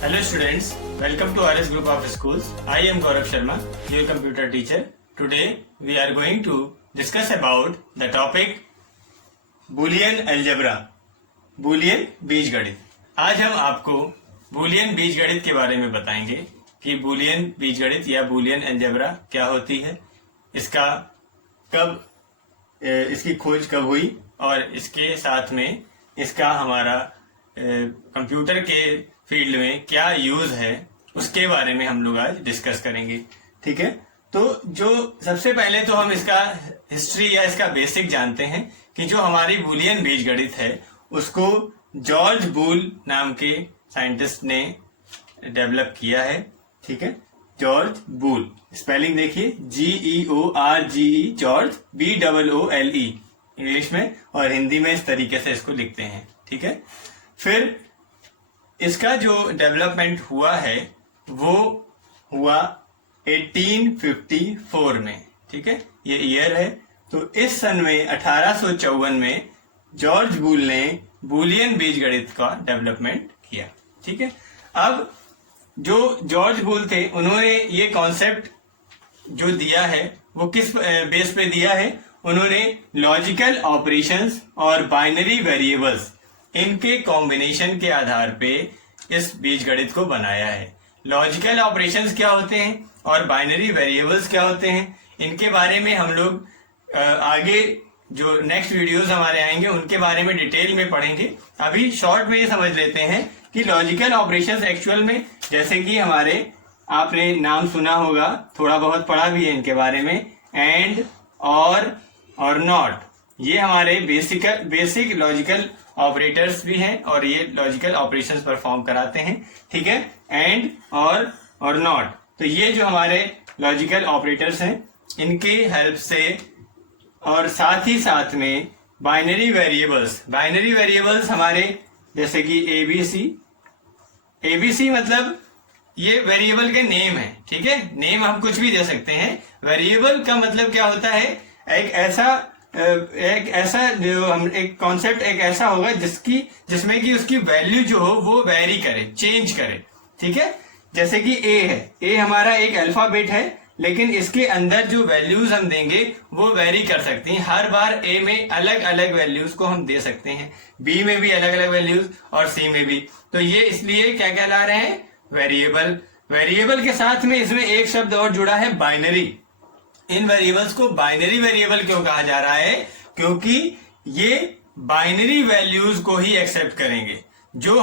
Hello students, welcome to RS Group of Schools. I am Gaurav Sharma, your computer teacher. Today we are going to discuss about the topic Boolean algebra, Boolean बीजगणित. आज हम आपको Boolean बीजगणित के बारे में बताएंगे कि Boolean बीजगणित या Boolean अलजेब्रा क्या होती है, इसकी खोज कब हुई और इसके साथ में इसका हमारा कंप्यूटर के फील्ड में क्या यूज है उसके बारे में हम लोग आज डिस्कस करेंगे. ठीक है, तो जो सबसे पहले तो हम इसका हिस्ट्री या इसका बेसिक जानते हैं कि जो हमारी बूलियन बीजगणित है उसको जॉर्ज बूल नाम के साइंटिस्ट ने डेवलप किया है. ठीक है, जॉर्ज बूल, स्पेलिंग देखिए GEORGE, जॉर्ज BOOLE इंग्लिश में, और हिंदी में इस तरीके से इसको लिखते हैं. ठीक है, फिर इसका जो डेवलपमेंट हुआ है वो हुआ 1854 में. ठीक है, ये ईयर है. तो इस सन में 1854 में जॉर्ज बूल ने बूलियन बीजगणित का डेवलपमेंट किया. ठीक है, अब जो जॉर्ज बूल थे उन्होंने ये कॉन्सेप्ट जो दिया है वो किस बेस पे दिया है, उन्होंने लॉजिकल ऑपरेशंस और बाइनरी वेरिएबल्स इनके कॉम्बिनेशन के आधार पे इस बीजगणित को बनाया है. लॉजिकल ऑपरेशंस क्या होते हैं और बाइनरी वेरिएबल्स क्या होते हैं, इनके बारे में हम लोग आगे जो नेक्स्ट वीडियोस हमारे आएंगे उनके बारे में डिटेल में पढ़ेंगे. अभी शॉर्ट में ये समझ लेते हैं कि लॉजिकल ऑपरेशंस एक्चुअल में, जैसे कि हमारे आपने नाम सुना होगा, थोड़ा बहुत पढ़ा भी है इनके बारे में, एंड, और नॉट, ये हमारे बेसिक लॉजिकल ऑपरेटर्स भी हैं और ये लॉजिकल ऑपरेशंस परफॉर्म कराते हैं. ठीक है, एंड, और नॉट, तो ये जो हमारे लॉजिकल ऑपरेटर्स हैं इनके हेल्प से, और साथ ही साथ में बाइनरी वेरिएबल्स हमारे जैसे कि एबीसी मतलब ये वेरिएबल के नेम है. ठीक है, नेम हम कुछ भी दे सकते हैं. वेरिएबल का मतलब क्या होता है, एक ऐसा जो हम एक कॉन्सेप्ट एक ऐसा होगा जिसमें कि उसकी वैल्यू जो हो वो वेरी करे, चेंज करे. ठीक है, जैसे कि ए है, ए हमारा एक अल्फाबेट है, लेकिन इसके अंदर जो वैल्यूज हम देंगे वो वेरी कर सकती हैं. हर बार ए में अलग अलग वैल्यूज को हम दे सकते हैं, बी में भी अलग अलग वैल्यूज और सी में भी. तो ये इसलिए क्या कहला रहे हैं, वेरिएबल के साथ में इसमें एक शब्द और जुड़ा है, बाइनरी. इन वेरिएबल्स को बाइनरी वेरिएबल क्यों कहा जा रहा है, क्योंकि ये बाइनरी वैल्यूज को ही एक्सेप्ट करेंगे. जो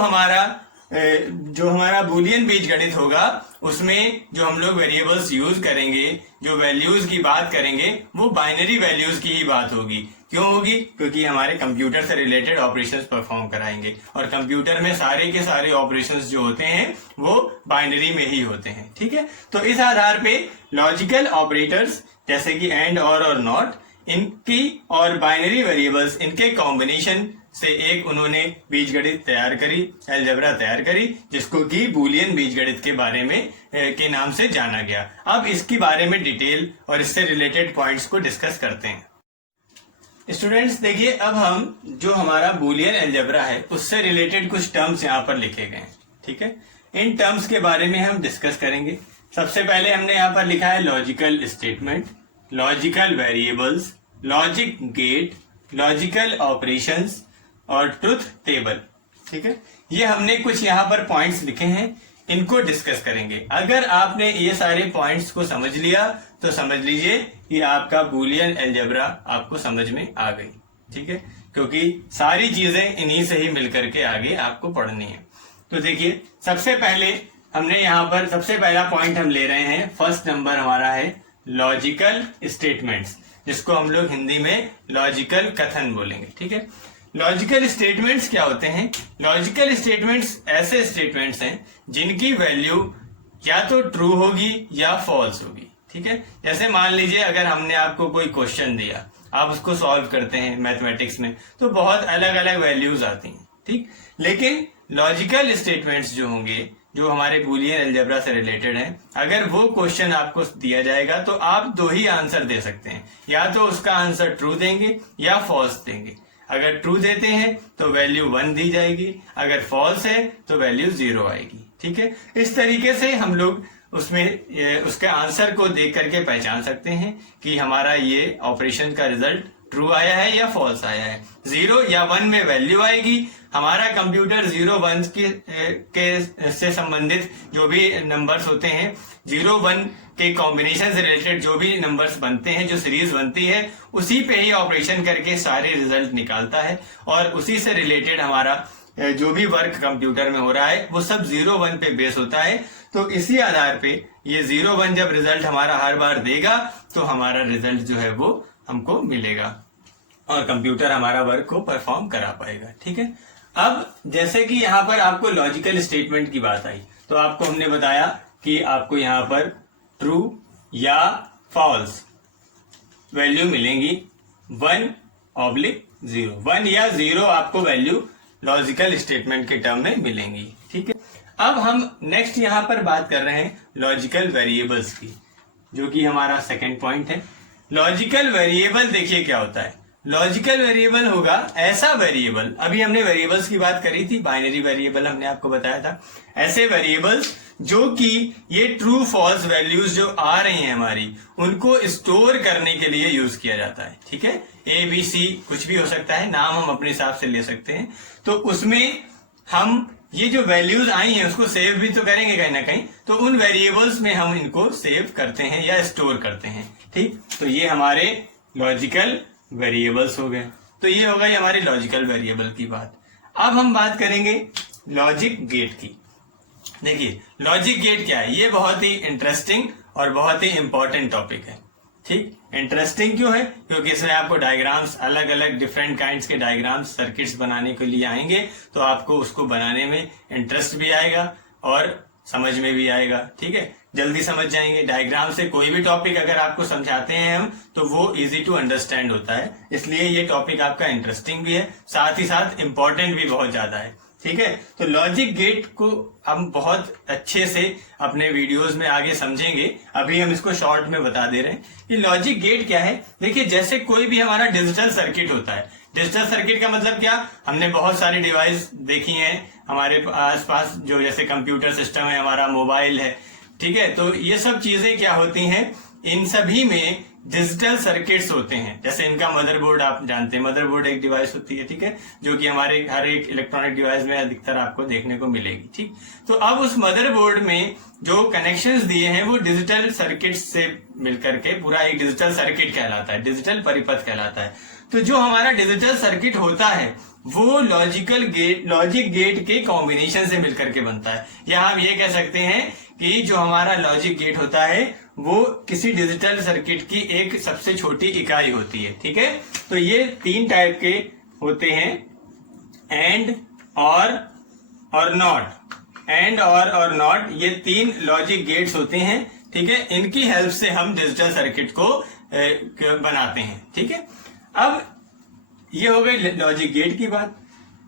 हमारा बूलियन बीजगणित होगा उसमें जो हम लोग वेरिएबल्स यूज करेंगे, जो वैल्यूज की बात करेंगे, वो बाइनरी वैल्यूज की ही बात होगी. क्यों होगी, क्योंकि हमारे कंप्यूटर से रिलेटेड ऑपरेशंस परफॉर्म कराएंगे और कंप्यूटर में सारे के सारे ऑपरेशंस जो होते हैं वो बाइनरी में ही होते हैं. ठीक है, तो इस आधार पे लॉजिकल ऑपरेटर्स जैसे कि एंड, और नॉट, इनकी और बाइनरी वेरिएबल्स इनके कॉम्बिनेशन से एक उन्होंने बीजगणित तैयार करी, अलजेब्रा तैयार करी, जिसको कि बूलियन बीजगणित के बारे में के नाम से जाना गया. अब इसके बारे में डिटेल और इससे रिलेटेड पॉइंट्स को डिस्कस करते हैं. स्टूडेंट्स देखिए, अब हम जो हमारा बूलियन अलजेब्रा है उससे रिलेटेड कुछ टर्म्स यहाँ पर लिखे गए हैं. ठीक है, इन टर्म्स के बारे में हम डिस्कस करेंगे. सबसे पहले हमने यहाँ पर लिखा है logical statement, logical variables, logic gate, logical operations और ट्रुथ टेबल. ठीक है, ये हमने कुछ यहाँ पर पॉइंट्स लिखे हैं, इनको डिस्कस करेंगे. अगर आपने ये सारे पॉइंट्स को समझ लिया तो समझ लीजिए कि आपका बूलियन अलजेब्रा आपको समझ में आ गई. ठीक है, क्योंकि सारी चीजें इन्हीं से ही मिलकर के आगे आपको पढ़नी है. तो देखिए, सबसे पहले हमने यहाँ पर सबसे पहला पॉइंट हम ले रहे हैं, फर्स्ट नंबर हमारा है लॉजिकल स्टेटमेंट्स, जिसको हम लोग हिंदी में लॉजिकल कथन बोलेंगे. ठीक है, लॉजिकल स्टेटमेंट्स क्या होते हैं, लॉजिकल स्टेटमेंट्स ऐसे स्टेटमेंट्स हैं जिनकी वैल्यू या तो ट्रू होगी या फॉल्स होगी. ठीक है, जैसे मान लीजिए अगर हमने आपको कोई क्वेश्चन दिया, आप उसको सॉल्व करते हैं मैथमेटिक्स में, तो बहुत अलग अलग वैल्यूज आती हैं. ठीक, लेकिन लॉजिकल स्टेटमेंट्स जो होंगे, जो हमारे बूलियन अलजेब्रा से रिलेटेड है, अगर वो क्वेश्चन आपको दिया जाएगा तो आप दो ही आंसर दे सकते हैं, या तो उसका आंसर ट्रू देंगे या फॉल्स देंगे. अगर ट्रू देते हैं तो वैल्यू 1 दी जाएगी, अगर फॉल्स है तो वैल्यू 0 आएगी. ठीक है, इस तरीके से हम लोग उसमें उसके आंसर को देख करके पहचान सकते हैं कि हमारा ये ऑपरेशन का रिजल्ट ट्रू आया है या फॉल्स आया है। 0 या 1 में वैल्यू आएगी, हमारा कंप्यूटर 0 1 के से संबंधित जो भी नंबर्स होते हैं, 0 1 के कॉम्बिनेशन से रिलेटेड जो भी नंबर्स बनते हैं, जो सीरीज बनती है, उसी पे ही ऑपरेशन करके सारे रिजल्ट निकालता है और उसी से रिलेटेड हमारा जो भी वर्क कंप्यूटर में हो रहा है वो सब 0 1 पे बेस होता है। तो इसी आधार पे ये 0 1 जब रिजल्ट हमारा हर बार देगा तो हमारा रिजल्ट जो है वो हमको मिलेगा और कंप्यूटर हमारा वर्क को परफॉर्म करा पाएगा। ठीक है, अब जैसे कि यहाँ पर आपको लॉजिकल स्टेटमेंट की बात आई तो आपको हमने बताया कि आपको यहाँ पर ट्रू या फॉल्स वैल्यू मिलेंगी 1/0, 1 या 0 आपको वैल्यू लॉजिकल स्टेटमेंट के टर्म में मिलेंगी। ठीक है, अब हम नेक्स्ट यहां पर बात कर रहे हैं लॉजिकल वेरिएबल्स की, जो कि हमारा सेकंड पॉइंट है। लॉजिकल वेरिएबल देखिए क्या होता है। लॉजिकल वेरिएबल होगा ऐसा वेरिएबल, अभी हमने वेरिएबल्स की बात करी थी, बाइनरी वेरिएबल हमने आपको बताया था, ऐसे वेरिएबल्स जो कि ये ट्रू फॉल्स वैल्यूज जो आ रही हैं हमारी, उनको स्टोर करने के लिए यूज किया जाता है। ठीक है, ABC कुछ भी हो सकता है, नाम हम अपने हिसाब से ले सकते हैं। तो उसमें हम ये जो वैल्यूज आई हैं उसको सेव भी तो करेंगे कहीं ना कहीं, तो उन वेरिएबल्स में हम इनको सेव करते हैं या स्टोर करते हैं। ठीक, तो ये हमारे लॉजिकल वेरिएबल्स हो गए। तो ये हो गई हमारी लॉजिकल वेरिएबल की बात। अब हम बात करेंगे लॉजिक गेट की। देखिए लॉजिक गेट क्या है, ये बहुत ही इंटरेस्टिंग और बहुत ही इंपॉर्टेंट टॉपिक है। ठीक, इंटरेस्टिंग क्यों है? क्योंकि इसमें आपको डायग्राम्स, अलग अलग डिफरेंट काइंड्स के डायग्राम्स, सर्किट्स बनाने के लिए आएंगे, तो आपको उसको बनाने में इंटरेस्ट भी आएगा और समझ में भी आएगा। ठीक है, जल्दी समझ जाएंगे। डायग्राम से कोई भी टॉपिक अगर आपको समझाते हैं हम, तो वो इजी टू अंडरस्टैंड होता है, इसलिए ये टॉपिक आपका इंटरेस्टिंग भी है, साथ ही साथ इंपॉर्टेंट भी बहुत ज्यादा है। ठीक है, तो लॉजिक गेट को हम बहुत अच्छे से अपने वीडियोस में आगे समझेंगे, अभी हम इसको शॉर्ट में बता दे रहे हैं कि लॉजिक गेट क्या है। देखिए जैसे कोई भी हमारा डिजिटल सर्किट होता है, डिजिटल सर्किट का मतलब क्या, हमने बहुत सारी डिवाइस देखी हैं हमारे आसपास, जो जैसे कंप्यूटर सिस्टम है, हमारा मोबाइल है। ठीक है, तो ये सब चीजें क्या होती हैं, इन सभी में डिजिटल सर्किट्स होते हैं। जैसे इनका मदरबोर्ड आप जानते हैं, मदरबोर्ड एक डिवाइस होती है, ठीक है, जो कि हमारे हर एक इलेक्ट्रॉनिक डिवाइस में अधिकतर आपको देखने को मिलेगी। ठीक, तो अब उस मदरबोर्ड में जो कनेक्शंस दिए हैं वो डिजिटल सर्किट्स से मिलकर के पूरा एक डिजिटल सर्किट कहलाता है, डिजिटल परिपथ कहलाता है। तो जो हमारा डिजिटल सर्किट होता है वो लॉजिक गेट के कॉम्बिनेशन से मिलकर के बनता है, या हम ये कह सकते हैं कि जो हमारा लॉजिक गेट होता है वो किसी डिजिटल सर्किट की एक सबसे छोटी इकाई होती है। ठीक है, तो ये 3 टाइप के होते हैं, एंड, और नॉट। एंड, और नॉट, ये 3 लॉजिक गेट्स होते हैं। ठीक है, इनकी हेल्प से हम डिजिटल सर्किट को बनाते हैं। ठीक है, अब ये हो गई लॉजिक गेट की बात।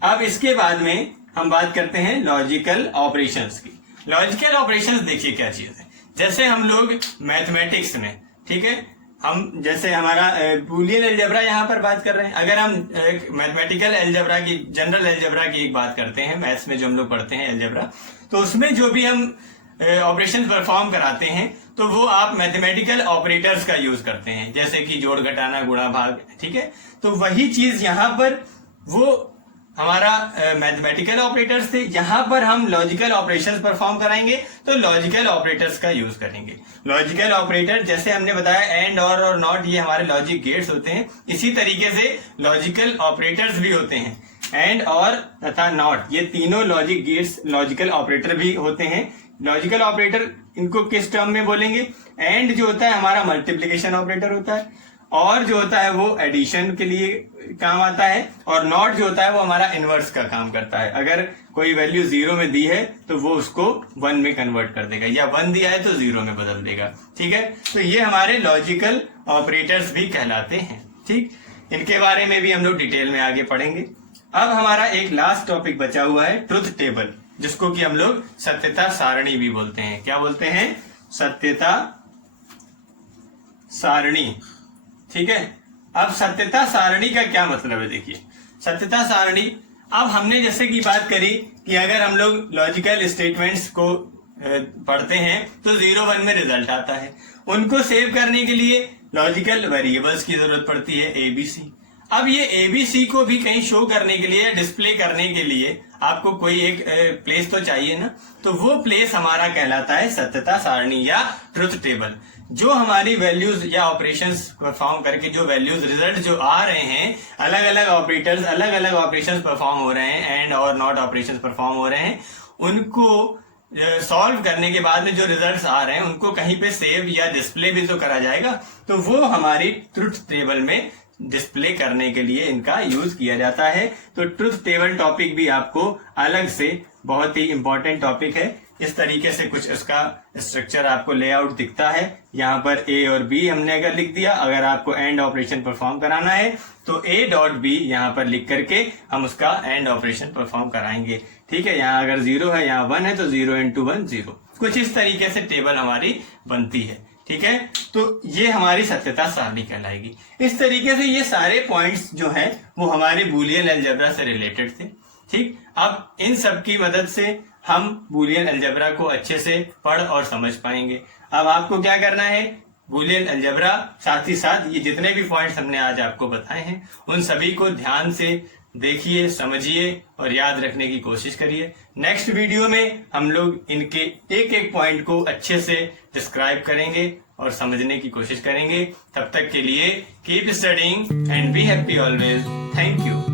अब इसके बाद में हम बात करते हैं लॉजिकल ऑपरेशंस की। लॉजिकल ऑपरेशंस देखिए क्या चीज है। जैसे हम लोग मैथमेटिक्स में, ठीक है, हम जैसे हमारा बूलियन अलजेब्रा यहाँ पर बात कर रहे हैं, अगर हम मैथमेटिकल अलजेब्रा की, जनरल अलजेब्रा की एक बात करते हैं, मैथ्स में जो हम लोग पढ़ते हैं अलजेब्रा, तो उसमें जो भी हम ऑपरेशन परफॉर्म कराते हैं तो वो आप मैथमेटिकल ऑपरेटर्स का यूज करते हैं, जैसे कि जोड़, घटाना, गुणा, भाग। ठीक है, तो वही चीज यहाँ पर वो हमारा मैथमेटिकल ऑपरेटर्स थे, यहाँ पर हम लॉजिकल ऑपरेशंस परफॉर्म कराएंगे तो लॉजिकल ऑपरेटर्स का यूज करेंगे। लॉजिकल ऑपरेटर जैसे हमने बताया एंड, और नॉट, ये हमारे लॉजिक गेट्स होते हैं। इसी तरीके से लॉजिकल ऑपरेटर्स भी होते हैं, एंड, और तथा नॉट, ये तीनों लॉजिक गेट्स लॉजिकल ऑपरेटर भी होते हैं। लॉजिकल ऑपरेटर इनको किस टर्म में बोलेंगे? एंड जो होता है हमारा मल्टीप्लिकेशन ऑपरेटर होता है, और जो होता है वो एडिशन के लिए काम आता है, और नॉट जो होता है वो हमारा इनवर्स का काम करता है। अगर कोई वैल्यू 0 में दी है तो वो उसको 1 में कन्वर्ट कर देगा, या 1 दिया है तो 0 में बदल देगा। ठीक है, तो ये हमारे लॉजिकल ऑपरेटर्स भी कहलाते हैं। ठीक, इनके बारे में भी हम लोग डिटेल में आगे पढ़ेंगे। अब हमारा एक लास्ट टॉपिक बचा हुआ है ट्रुथ टेबल, जिसको कि हम लोग सत्यता सारणी भी बोलते हैं। क्या बोलते हैं? सत्यता सारणी। ठीक है, अब सत्यता सारणी का क्या मतलब है? देखिए सत्यता सारणी, अब हमने जैसे कि बात करी कि अगर हम लोग लॉजिकल स्टेटमेंट्स को पढ़ते हैं तो 0 1 में रिजल्ट आता है। उनको सेव करने के लिए लॉजिकल वेरिएबल्स की जरूरत पड़ती है ABC। अब ये ABC को भी कहीं शो करने के लिए, डिस्प्ले करने के लिए आपको कोई एक प्लेस तो चाहिए ना, तो वो प्लेस हमारा कहलाता है सत्यता सारणी या ट्रुथ टेबल। जो हमारी वैल्यूज या ऑपरेशंस परफॉर्म करके जो वैल्यूज रिजल्ट जो आ रहे हैं, अलग अलग ऑपरेटर्स अलग अलग ऑपरेशंस परफॉर्म हो रहे हैं, एंड और नॉट ऑपरेशंस परफॉर्म हो रहे हैं, उनको सॉल्व करने के बाद में जो रिजल्ट्स आ रहे हैं उनको कहीं पे सेव या डिस्प्ले भी तो करा जाएगा, तो वो हमारी ट्रुथ टेबल में डिस्प्ले करने के लिए इनका यूज किया जाता है। तो ट्रुथ टेबल टॉपिक भी आपको अलग से बहुत ही इंपॉर्टेंट टॉपिक है। इस तरीके से कुछ इसका स्ट्रक्चर आपको लेआउट दिखता है। यहाँ पर A और B हमने अगर लिख दिया, अगर आपको एंड ऑपरेशन परफॉर्म कराना है तो A.B यहाँ पर लिख करके हम उसका एंड ऑपरेशन परफॉर्म कराएंगे। ठीक है, यहाँ अगर 0 है, यहाँ 1 है तो 0 × 1 0। कुछ इस तरीके से टेबल हमारी बनती है। ठीक है, तो ये हमारी सत्यता सारणी कहलाएगी। इस तरीके से ये सारे पॉइंट्स जो हैं वो हमारे बूलियन अलजेब्रा से रिलेटेड थे। ठीक, अब इन सब की मदद से हम बूलियन अलजेब्रा को अच्छे से पढ़ और समझ पाएंगे। अब आपको क्या करना है, बूलियन अलजेब्रा साथ ही साथ ये जितने भी पॉइंट्स हमने आज आपको बताए हैं उन सभी को ध्यान से देखिए, समझिए और याद रखने की कोशिश करिए। नेक्स्ट वीडियो में हम लोग इनके एक एक पॉइंट को अच्छे से डिस्क्राइब करेंगे और समझने की कोशिश करेंगे। तब तक के लिए keep studying and be happy always. Thank you.